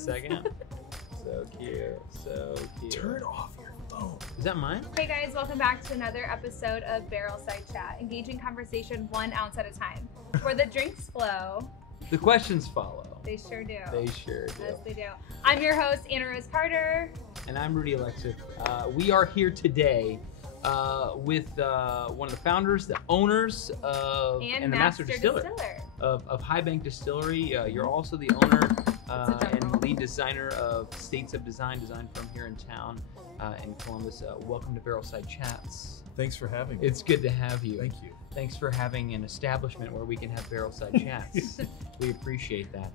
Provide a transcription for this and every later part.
second. So cute, so cute. Turn off your phone. Is that mine? Hey guys, welcome back to another episode of Barrel Side Chat, engaging conversation 1 ounce at a time. Where the drinks flow, The questions follow. they sure do. They sure do. Yes, they do. I'm your host, Anna Rose Carter. And I'm Rudy Alexis. We are here today with one of the founders, the owners of, and the master distiller of High Bank Distillery. You're also the owner and lead designer of States of Design firm here in town in Columbus. Welcome to Barrel Side Chats. Thanks for having me. It's good to have you. Thank you. Thanks for having an establishment where we can have Barrel Side Chats. We appreciate that.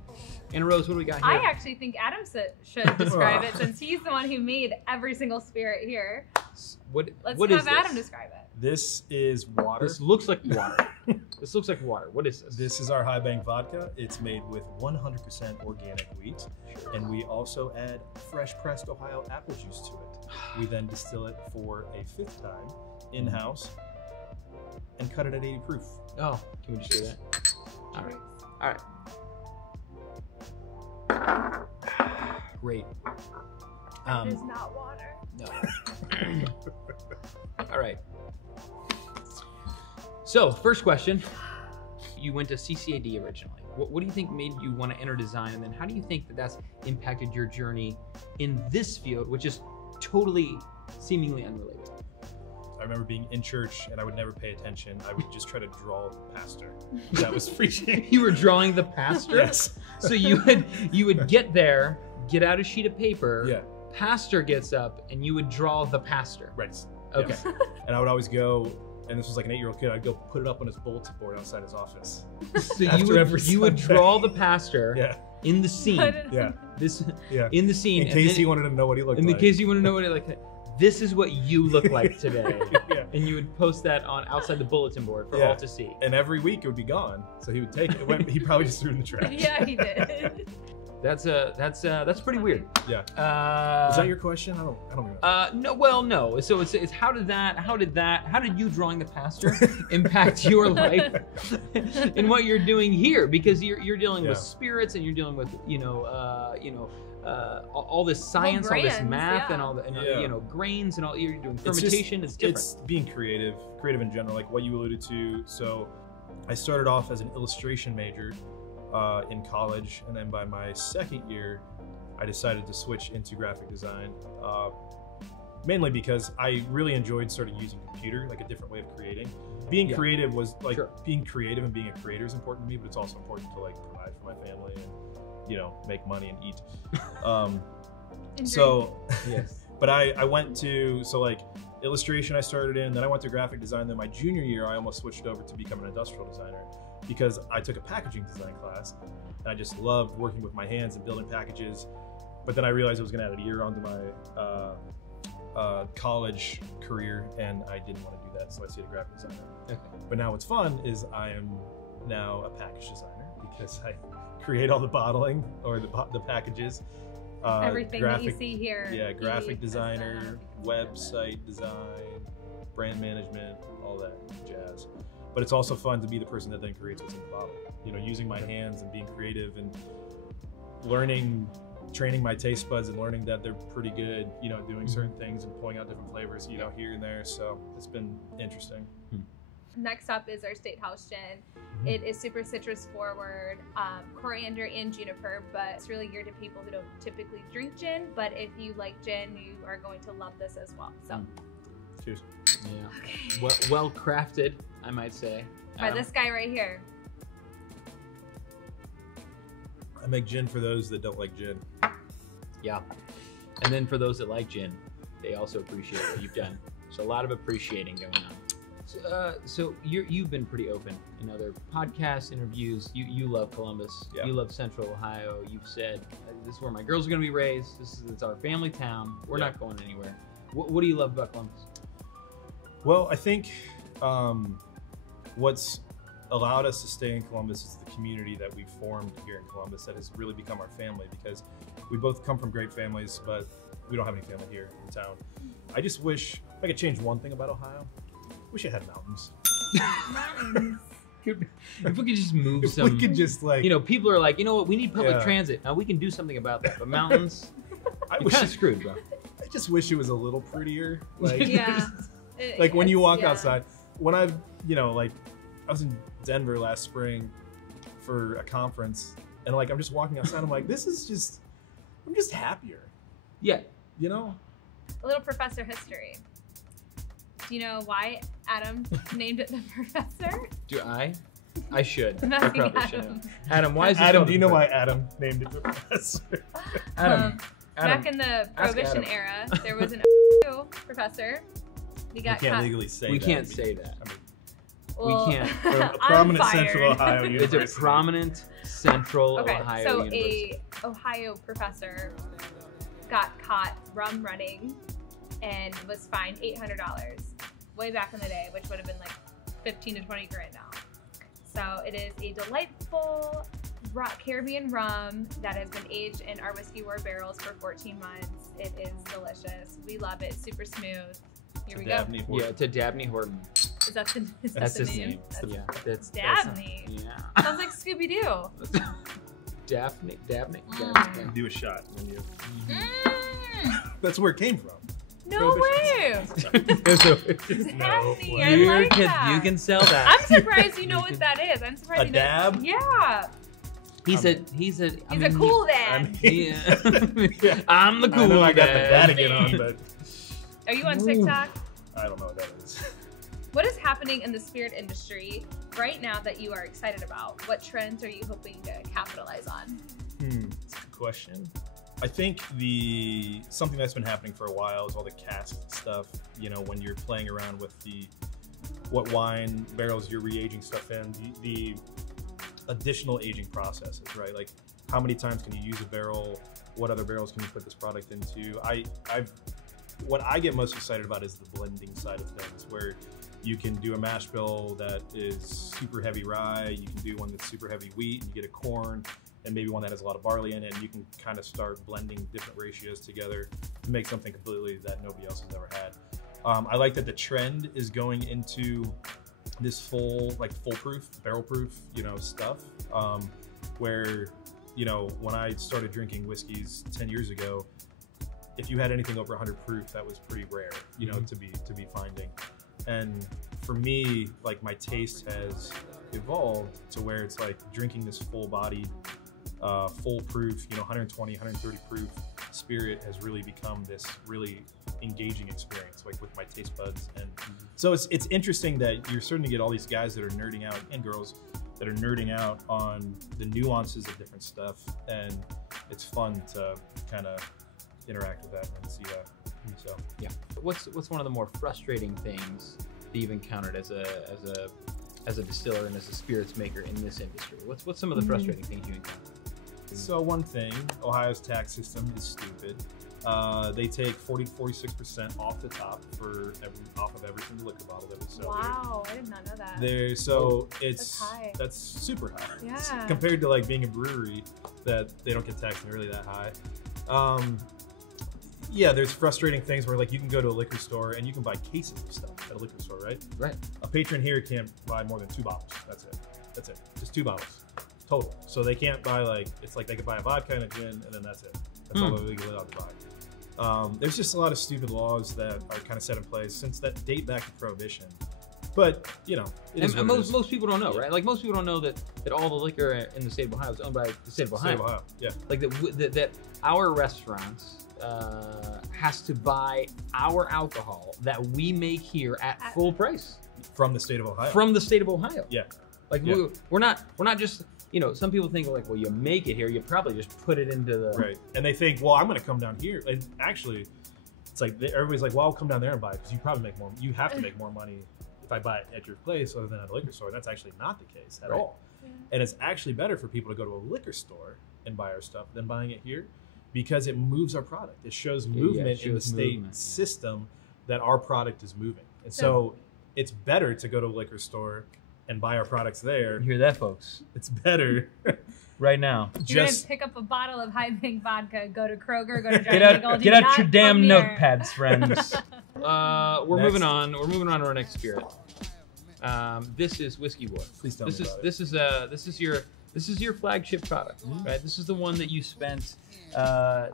Anna Rose, what do we got here? I actually think Adam should describe it since he's the one who made every single spirit here. Let's Let's have Adam describe it. This is water. This looks like water. This looks like water. What is this? This is our High Bank vodka. It's made with 100% organic wheat. And we also add fresh pressed Ohio apple juice to it. We then distill it for a 5th time in-house and cut it at 80 proof. Oh, can we just do that? All right. All right. Great. It is not water. No. All right. So, first question. You went to CCAD originally. What do you think made you want to enter design? And then how do you think that that's impacted your journey in this field, which is totally, seemingly unrelated? I remember being in church and I would never pay attention. I would just try to draw the pastor that was preaching. You were drawing the pastor? Yes. So you would get there, get out a sheet of paper. Yeah. Pastor gets up and you would draw the pastor. Right. Okay. Yes. And I would always go, and this was like an 8-year-old kid, I'd go put it up on his bulletin board outside his office. So you would draw the pastor Yeah. in the scene. Yeah. Yeah. In the scene. In case he wanted to know what he looked like. In case you want to know what he looked like. This is what you look like today. Yeah. And you would post that on outside the bulletin board for all to see. And every week it would be gone. So he would take it. He probably just threw it in the trash. Yeah, he did. That's pretty weird. Yeah. Is that your question? I don't remember. No. Well, no. So it's how did you drawing the pastor impact your life and what you're doing here? Because you're dealing with spirits and you're dealing with all this science, all this math, and all the grains and all. You're doing fermentation. It's different. It's being creative in general, like what you alluded to. So I started off as an illustration major in college, and then by my 2nd year, I decided to switch into graphic design, mainly because I really enjoyed sort of using computer, like a different way of creating. Being creative was like being creative and being a creator is important to me, but it's also important to like provide for my family and make money and eat. So yes. But I went to illustration I started in, then I went to graphic design. Then my junior year, I almost switched over to become an industrial designer because I took a packaging design class and I just loved working with my hands and building packages. But then I realized I was gonna add a year onto my college career and I didn't want to do that, so I stayed a graphic designer. Okay. But now what's fun is I am now a package designer because I create all the bottling or the packages. Everything that you see here. Yeah, graphic designer, website design, brand management, all that jazz. But it's also fun to be the person that then creates what's in the bottle. Using my hands and being creative and training my taste buds and learning that they're pretty good, doing certain things and pulling out different flavors, here and there. So it's been interesting. Next up is our State House Gin. It is super citrus forward, coriander and juniper, but it's really geared to people who don't typically drink gin. But if you like gin, you are going to love this as well. So, cheers. Yeah. Okay. Well crafted, I might say. By this guy right here. I make gin for those that don't like gin. Yeah. And then for those that like gin, they also appreciate what you've done. So a lot of appreciating going on. So you've been pretty open in other podcasts, interviews. You love Columbus. Yeah. You love Central Ohio. You've said, this is where my girls are going to be raised. It's our family town. We're not going anywhere. What do you love about Columbus? Well, I think what's allowed us to stay in Columbus is the community that we've formed here in Columbus that has really become our family, because we both come from great families, but we don't have any family here in town. I just wish, if I could change one thing about Ohio, wish it had mountains. Mountains. If we could just move some, we could just like, you know, people are like, you know what, we need public Yeah. transit. Now we can do something about that. But mountains, I you're wish kind of screwed, bro. I just wish it was a little prettier. Like, Yeah. like when you walk Yeah. outside. When I've, you know, like I was in Denver last spring for a conference, and like I'm just walking outside. I'm like, this is just, I'm just happier. Yeah. You know? A little professor history. Do you know why Adam named it the Professor? Do I? I should. I'm I asking probably Adam. should. Adam, why is this Adam, called do you the know why Professor? Adam named it the Professor? Adam, Adam, Back in the Ask Prohibition Adam. era, there was an professor. He We got can't caught. legally say we that. can't say that. I mean, Well, can't. from a I'm prominent fired. Central Ohio It's university. a prominent Central Okay, Ohio so university. a Ohio professor got caught rum running and was fined $800 way back in the day, which would have been like 15 to 20 grand now. So it is a delightful Caribbean rum that has been aged in our whiskey war barrels for 14 months. It is delicious. We love it. Super smooth. Here we go. Dabney Yeah, Horton. to Dabney Horton. Is that the, is that That's the his name? name. That's Yeah, that's Dabney. Yeah. Sounds like Scooby Doo. Dabney. Mm. Do a shot when you. Mm, That's where it came from. no way. No Dabney, way. I You like can, that. you can sell that. I'm surprised you know You what can- that is. I'm surprised A you know. dab? Yeah. He's a He's a mean, cool I dad. mean, Yeah. I'm the cool I know I got the dad. dad again on, but Are you on Ooh. TikTok? I don't know what that is. What is happening in the spirit industry right now that you are excited about? What trends are you hoping to capitalize on? That's a good question. I think something that's been happening for a while is all the cask stuff. You know, when you're playing around with what wine barrels you're re-aging stuff in, the additional aging processes, right? Like how many times can you use a barrel? What other barrels can you put this product into? What I get most excited about is the blending side of things, where you can do a mash bill that is super heavy rye, you can do one that's super heavy wheat, and you get a corn, and maybe one that has a lot of barley in it, and you can kind of start blending different ratios together to make something completely that nobody else has ever had. I like that the trend is going into this foolproof, barrel proof, stuff, where, when I started drinking whiskeys 10 years ago, if you had anything over 100 proof, that was pretty rare, to be finding. And for me, like, my taste has evolved to where it's like drinking this full-bodied, full-proof, 120, 130 proof spirit has really become this really engaging experience, like with my taste buds. And so it's interesting that you're starting to get all these guys that are nerding out, and girls that are nerding out on the nuances of different stuff, and it's fun to kind of interact with that and see that. So Yeah. What's one of the more frustrating things that you've encountered as a distiller and as a spirits maker in this industry? What's some of the frustrating things you encounter? So one thing, Ohio's tax system is stupid. They take 46% off the top off of every single liquor bottle that we sell here. Wow, I did not know that. It's That's high. that's super high. Yeah. Compared to like being a brewery that they don't get taxed nearly that high. Yeah, there's frustrating things where like you can go to a liquor store and you can buy cases of stuff at a liquor store, right? Right. A patron here can't buy more than 2 bottles. That's it. Just 2 bottles total. So they can't buy it's like they could buy a vodka and a gin, and then that's it. That's all they're legally allowed to buy. There's just a lot of stupid laws that are kind of set in place since that date back to Prohibition. But it is And what it is. most people don't know, right? Like most people don't know that all the liquor in the state of Ohio is owned by the state of Ohio. State of Ohio. Yeah. Like that our restaurants has to buy our alcohol that we make here at full price From the state of Ohio. from the state of Ohio. Yeah. Like Yeah. we're not just some people think like, well, you make it here, you probably just put it into the Right. And they think, well, I'm going to come down here. And actually, it's like everybody's like, well, I'll come down there and buy it because you probably make more. You have to make more money if I buy it at your place other than at a liquor store. And that's actually not the case at Right. all. Yeah. And it's actually better for people to go to a liquor store and buy our stuff than buying it here because it moves our product. It shows movement it in the shows state movement, yeah. system that our product is moving. And so it's better to go to a liquor store and buy our products there. You hear that, folks? It's better Right now. You're just gonna pick up a bottle of High Bank vodka, go to Kroger, go to Get Giant Eagle. out, Do get out not your damn come here. notepads, friends. We're Next. moving on. We're moving on to our next spirit. This is Whiskey War. Please tell me about it. This is your flagship product, right? This is the one that you spent 9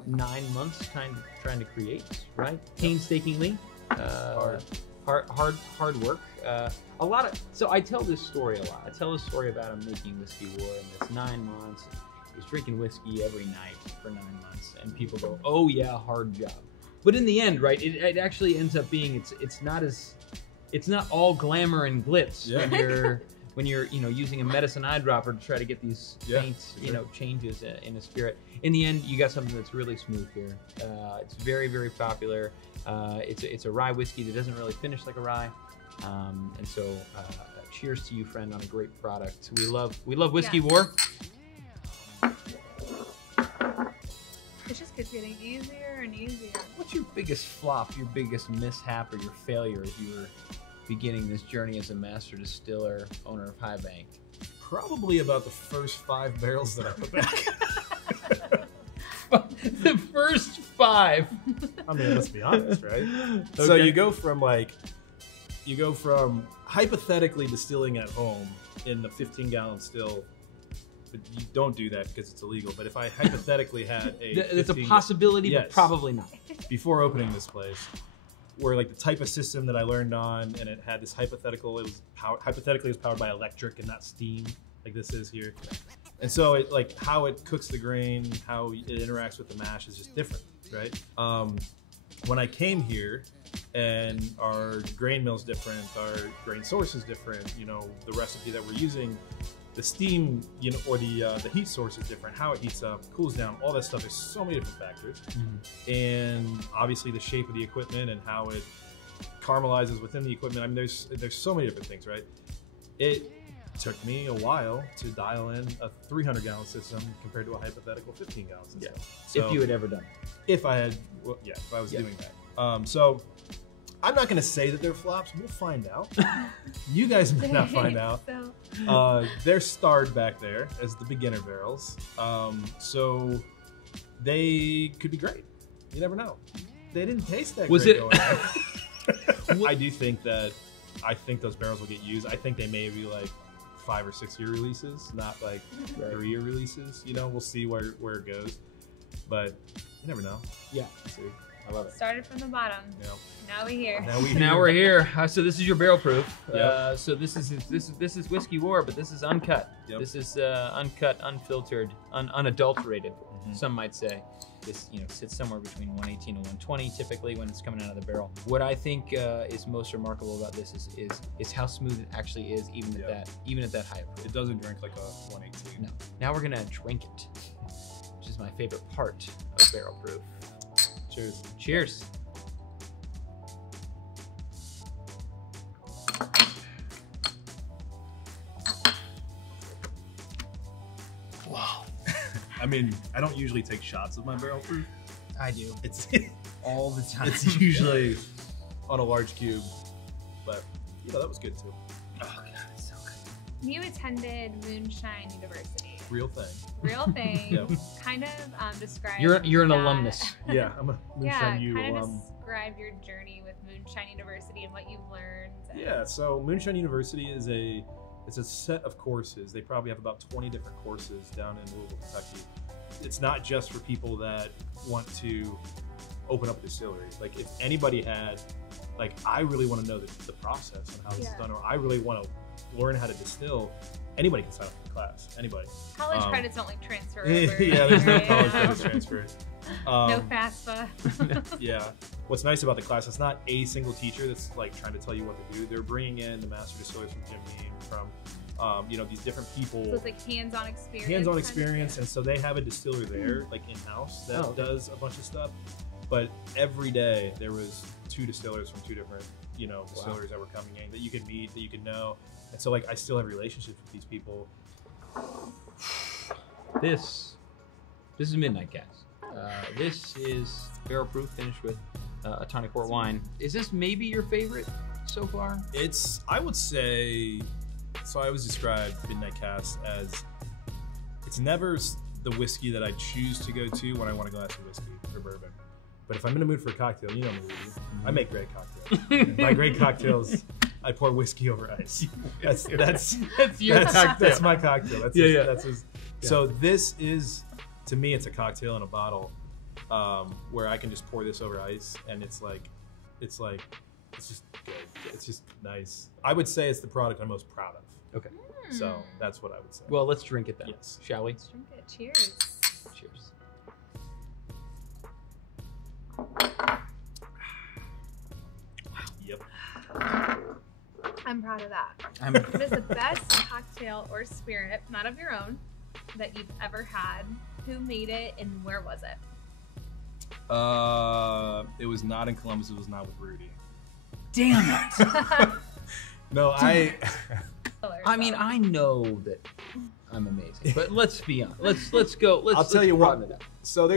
months trying to create, right? Painstakingly, hard work. So I tell this story a lot. I tell this story about him making Whiskey War, and it's 9 months. He's drinking whiskey every night for 9 months, and people go, "Oh yeah, hard job." But in the end, right, it actually ends up being it's not all glamour and glitz when you're using a medicine eyedropper to try to get these faint changes in a spirit. In the end, you got something that's really smooth here. It's very, very popular. It's a rye whiskey that doesn't really finish like a rye, and so cheers to you, friend, on a great product. We love Whiskey War. It just keeps getting easier and easier. What's your biggest flop, your biggest mishap, or your failure as you were beginning this journey as a master distiller, owner of High Bank? Probably about the first 5 barrels that I put back. The first 5. I mean, let's be honest, right? Okay. So you go from hypothetically distilling at home in the 15-gallon still. But you don't do that because it's illegal. But if I hypothetically had it's a possibility, but probably not. Before opening this place, where like the type of system that I learned on, and it had this hypothetically it was powered by electric and not steam, like this is here. And so it like how it cooks the grain, how it interacts with the mash is just different, right? When I came here, and our grain mill's different, our grain source is different. The recipe that we're using. The steam, or the heat source is different. How it heats up, cools down, all that stuff. There's so many different factors, and obviously the shape of the equipment and how it caramelizes within the equipment. I mean, there's so many different things, right? It took me a while to dial in a 300-gallon system compared to a hypothetical 15-gallon system. Yeah. So, if you had ever done it. If I was doing that. So I'm not going to say that they're flops. We'll find out. You guys may not find out. They're starred back there as the beginner barrels. So they could be great. You never know. They didn't taste that great going in. I do think those barrels will get used. I think they may be like 5 or 6 year releases, not like 3 year releases. We'll see where it goes. But you never know. Yeah. We'll see. I love it. Started from the bottom. Yep. Now we're here. Now we're here. So this is your barrel proof. Yep. So this is Whiskey War, but this is uncut. Yep. This is uncut, unfiltered, unadulterated. Some might say. This sits somewhere between 118 and 120 typically when it's coming out of the barrel. What I think is most remarkable about this is how smooth it actually is, even at that high proof. It doesn't drink like a 118. No. Now we're gonna drink it, which is my favorite part of barrel proof. Cheers. Cheers. Wow. I mean, I don't usually take shots of my barrel proof. I do. It's all the time. It's usually on a large cube, but that was good too. Oh god, it's so good. You attended Moonshine University. Real thing. Real thing. Yep. Kind of describe. You're an alumnus. Yeah, I'm a Moonshine U kind of alum. describe your journey with Moonshine University and what you've learned. Yeah, so Moonshine University is it's a set of courses. They probably have about 20 different courses down in Louisville, Kentucky. It's not just for people that want to open up a distillery. Like if anybody had, like I really want to know the process and how this is done, or I really want to learn how to distill, anybody can sign up for the class. Anybody. College credits don't like transfer over. Yeah, there's no college credits transfer. No FAFSA. Yeah. What's nice about the class, it's not a single teacher that's like trying to tell you what to do. They're bringing in the master distillers from Jim Beam, from these different people. So it's like hands-on experience. Hands-on experience, and so they have a distiller there, like in-house, that does a bunch of stuff. But every day there was 2 distillers from 2 different, distilleries that were coming in that you could meet, that you could know. And so like I still have relationships with these people. This is Midnight Cast. This is barrel proof, finished with a tonic port wine. Is this maybe your favorite so far? I would say, so I always describe Midnight Cast as, it's never the whiskey that I choose to go to when I want a glass of whiskey or bourbon. But if I'm in the mood for a cocktail, you know me, Rudy, I make great cocktails. My great cocktails I pour whiskey over ice. That's your that's my cocktail. That's Yeah. That's his. So this is, to me, it's a cocktail in a bottle, where I can just pour this over ice, and it's just good. It's just nice. I would say it's the product I'm most proud of. Okay. So that's what I would say. Well, let's drink it then. Yes. Shall we? Let's drink it. Cheers. Cheers. Yep. I'm proud of that. What is the best cocktail or spirit, not of your own, that you've ever had? Who made it and where was it? It was not in Columbus. It was not with Rudy. Damn it! No, I mean, I know that I'm amazing, but let's be honest. Let's go. I'll tell you what. It up. So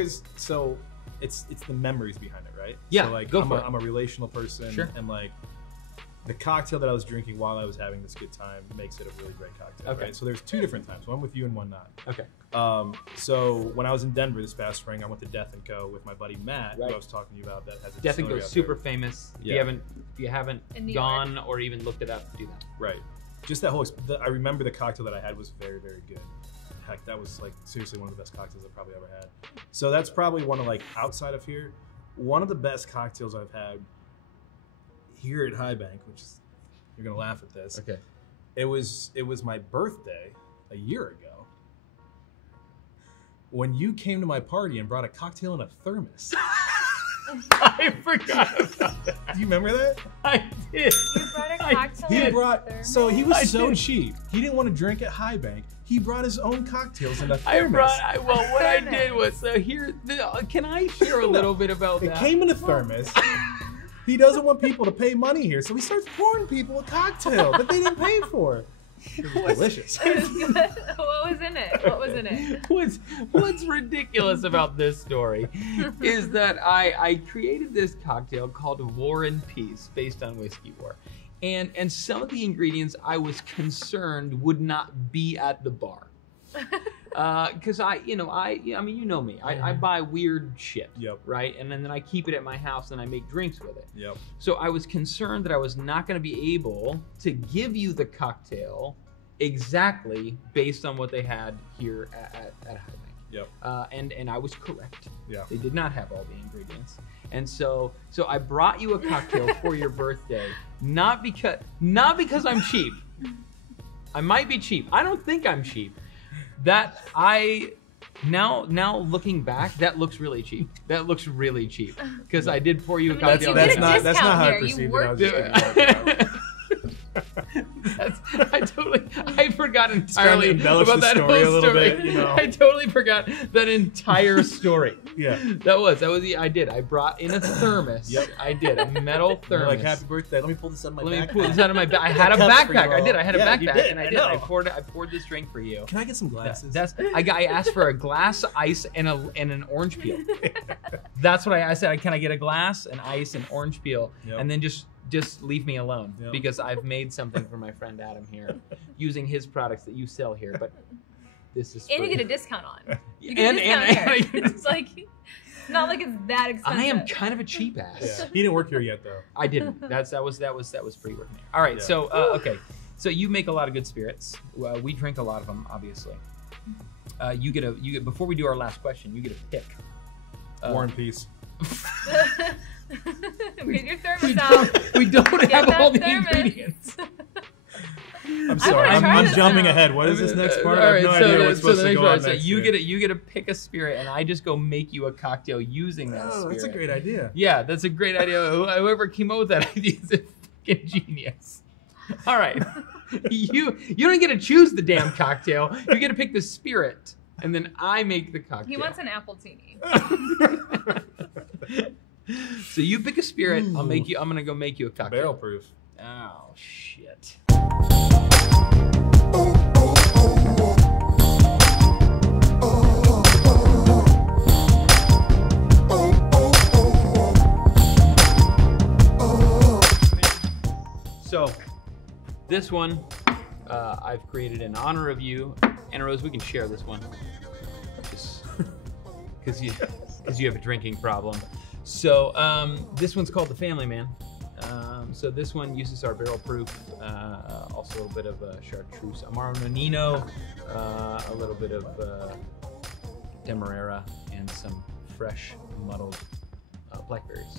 it's the memories behind it, right? Yeah. So like go for it. I'm a relational person, Sure. and like the cocktail that I was drinking while I was having this good time makes it a really great cocktail. Okay. Right? So there's two different times, one with you and one not. Okay. So when I was in Denver this past spring, I went to Death & Co with my buddy Matt, Right. who I was talking to you about, that has a Death & distillery Co out super there. famous. Yeah. If you haven't In New gone or even looked it up, do that. Right. Just that whole. I remember the cocktail that I had was very, very good. Heck, that was like seriously one of the best cocktails I've probably ever had. So that's probably one of, like, outside of here, one of the best cocktails I've had here at High Bank, which is, you're gonna laugh at this. Okay. It was my birthday a year ago when you came to my party and brought a cocktail in a thermos. I forgot about that. Do you remember that? I did. You brought a I cocktail. He in a brought. thermos? So he was I so did. cheap. He didn't want to drink at High Bank. He brought his own cocktails in a I thermos. brought. Well, what I did was can I share a little bit about It that? came in a thermos. He doesn't want people to pay money here, so he starts pouring people a cocktail that they didn't pay for. It was delicious. It was good. What was in it? What was in it? What's ridiculous about this story is that I created this cocktail called War and Peace based on Whiskey War. And some of the ingredients I was concerned would not be at the bar. Because I mean, you know me. I buy weird shit. Yep. Right? And then I keep it at my house and I make drinks with it. Yep. So I was concerned that I was not going to be able to give you the cocktail exactly based on what they had here at High Bank. Yep. And I was correct. Yeah. They did not have all the ingredients. And so I brought you a cocktail for your birthday, not because I'm cheap. I might be cheap. I don't think I'm cheap. Now looking back, that looks really cheap. That looks really cheap because I did pour you a cocktail. That's a not discount how I here. You perceived it. I worked was just thinking I forgot entirely embellish about the that story whole a little story. bit, you know. I totally forgot that entire story. Yeah. I did. I brought in a thermos. Yep. I did a metal You're thermos. like, happy birthday. Let me pull this out of my Let me backpack. pull this out of my bag. I had a Cups for you backpack. I all. did. I had a Yeah, you backpack, did. and I I did. I know. poured this drink for you. Can I get some glasses? I asked for a glass, ice, and an orange peel. That's what I said. Can I get a glass, an ice, and orange peel, Yep. and then just leave me alone Yep. because I've made something for my friend Adam here, using his products that you sell here. But this is And you free. get a discount on. You get a discount here. It's like, not like it's that expensive. I am kind of a cheap ass. Yeah. He didn't work here yet, though. I didn't. That was pre-working there. All right. Yeah. So okay. So you make a lot of good spirits. We drink a lot of them, obviously. You get before we do our last question, you get a pick. War and Peace. Get your thermos out. We don't Get have that all the thermos. ingredients. I'm sorry. wanna try I'm this jumping now. ahead. What is this next part? All I right, have no idea what's supposed the to next go on part. So next you here. get to pick a spirit, and I just go make you a cocktail using that spirit. That's a great idea. Yeah, that's a great idea. Whoever came up with that idea is a fucking genius. All right, you don't get to choose the damn cocktail. You get to pick the spirit, and then I make the cocktail. He wants an appletini. So you pick a spirit. I'm gonna go make you a cocktail. Barrel proof. Oh shit. So this one I've created in honor of you. Anna Rose, we can share this one. Just because you have a drinking problem. So this one's called The Family Man. So this one uses our barrel proof, also a little bit of chartreuse Amaro Nonino, a little bit of Demerara, and some fresh muddled blackberries.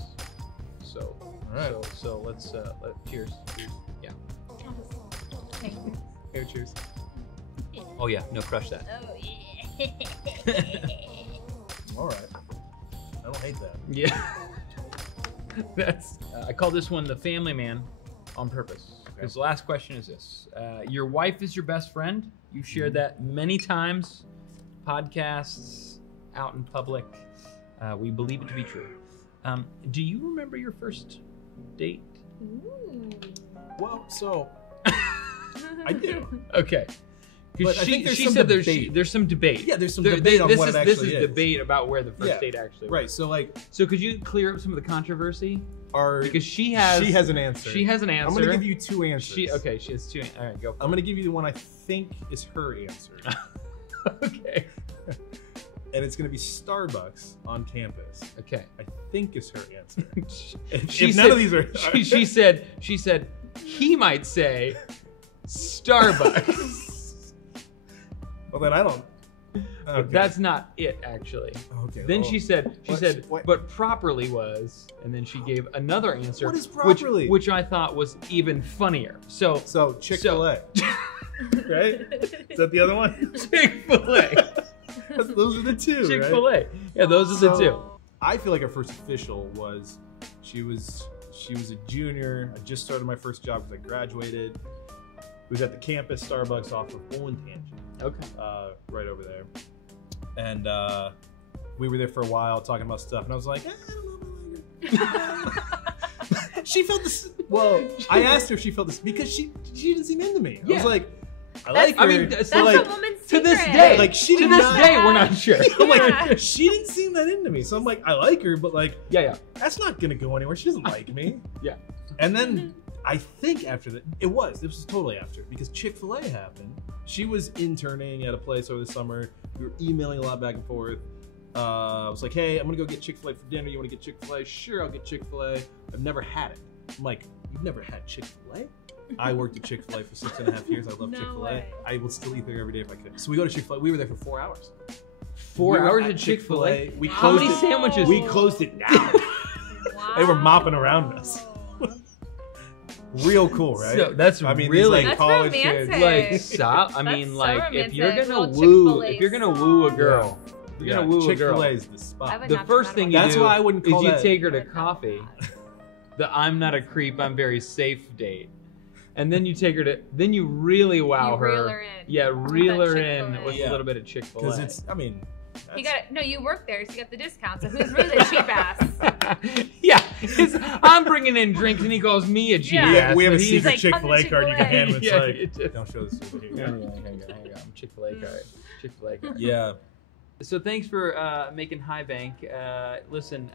So, All right. so let's cheers. Yeah. Thank you. Here, cheers. Oh yeah, no, crush that. Oh yeah. All right. I don't hate that. Yeah. That's. I call this one the family man on purpose. Because the last question is this: your wife is your best friend. You've shared that many times, podcasts, out in public. We believe it to be true. Do you remember your first date? Ooh. Well, so I do. Okay. But Because I think there's she some said debate. there's some debate. Yeah, there's some debate on what it actually This is debate about where the first date actually was. Right. So like, So could you clear up some of the controversy? because she has an answer. She has an answer. I'm gonna give you two answers. She has two. All right, go. I'm gonna give you the one I think is her answer, Okay. and it's gonna be Starbucks on campus. Okay. I think is her answer. She if said, none of these are, she said he might say Starbucks. well then I don't. But Okay. that's not it, actually. Okay. Then well, she said, what- but properly was, and then she gave another answer. What is properly? Which I thought was even funnier. So Chick-fil-A, right? Is that the other one? Chick-fil-A. Those are the two. Chick-fil-A. Right? Yeah, those are the So, two. I feel like our first official was she was a junior. I just started my first job because I graduated. We was at the campus Starbucks off of Olentangy. Okay. Right over there. And we were there for a while talking about stuff, and I was like, I don't know about her. She felt this. Well, I asked her if she felt this because she didn't seem into me. I Yeah. was like, I like her. I mean, That's so a like, woman's to this secret. day, like she to did this not. day, we're not sure. I'm like, Yeah. she didn't seem that into me. So I'm like, I like her, but like, Yeah. that's not gonna go anywhere. She doesn't like me. Yeah. And then I think after that, this was totally after, because Chick-fil-A happened. She was interning at a place over the summer. We were emailing a lot back and forth. I was like, hey, I'm gonna go get Chick-fil-A for dinner. You wanna get Chick-fil-A? Sure, I'll get Chick-fil-A. I've never had it. I'm like, you've never had Chick-fil-A? I worked at Chick-fil-A for 6.5 years. I love No Chick-fil-A. way. I will still eat there every day if I could. So we go to Chick-fil-A. We were there for 4 hours. 4 We were hours at at Chick-fil-A. We How closed many it. sandwiches? We closed it down. Wow. They were mopping around us. Real cool, right? So that's I mean, really these, like, That's college romantic. kids. like I That's mean, so like if you're romantic. gonna Little woo, Chick-fil-A if you're gonna woo a song. girl, if you're gonna woo a girl. Chick-fil-A is the spot. I would The not first be thing mad you about That's do that. why I wouldn't is call you that- take her to I would not be coffee. mad. The I'm not a creep, I'm very safe date, and then you take her to, then you really wow You her. reel her in. Yeah, With reel that her in Chick-fil-A. with a Yeah. little bit of Chick-fil-A. Because it's, I mean, You that's- got no. You work there, so you got the discount. So who's really the cheap ass? Yeah, I'm bringing in drinks and he calls me a cheap Yeah. ass. we have a but he's secret like, come to Chick-fil-A card you can hand. It's Yeah, like, it just- don't show this over here. Hang on. Chick-fil-A card. Chick-fil-A card. Yeah. So thanks for making High Bank. Listen,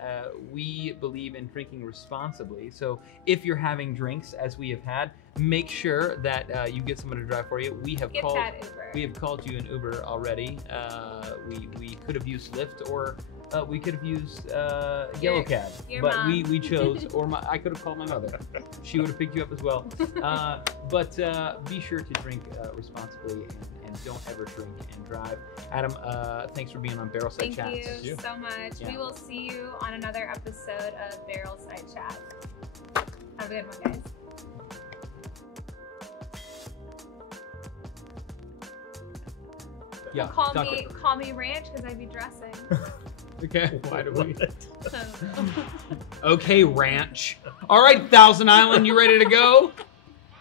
we believe in drinking responsibly. So if you're having drinks, as we have had, make sure that you get someone to drive for you. We have Get called. that Uber. We have called you an Uber already. We could have used Lyft, or we could have used Yellow Cab, your but mom. we chose. Or I could have called my mother. She would have picked you up as well. But be sure to drink responsibly and don't ever drink and drive. Adam, thanks for being on Barrelside Thank Chats. you so much. Yeah. We will see you on another episode of Barrelside Chat. Have a good one, guys. Yeah, Call talk me Ranch because I'd be dressing. Okay. Why do we? So. Okay, Ranch. All right, Thousand Island, you ready to go?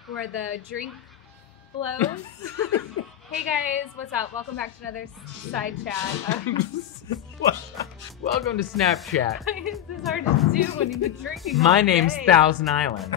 Where the drink flows. Hey guys, what's up? Welcome back to another side chat. Welcome to Snapchat. This is hard to do when you've been drinking. My all name's day. Thousand Island.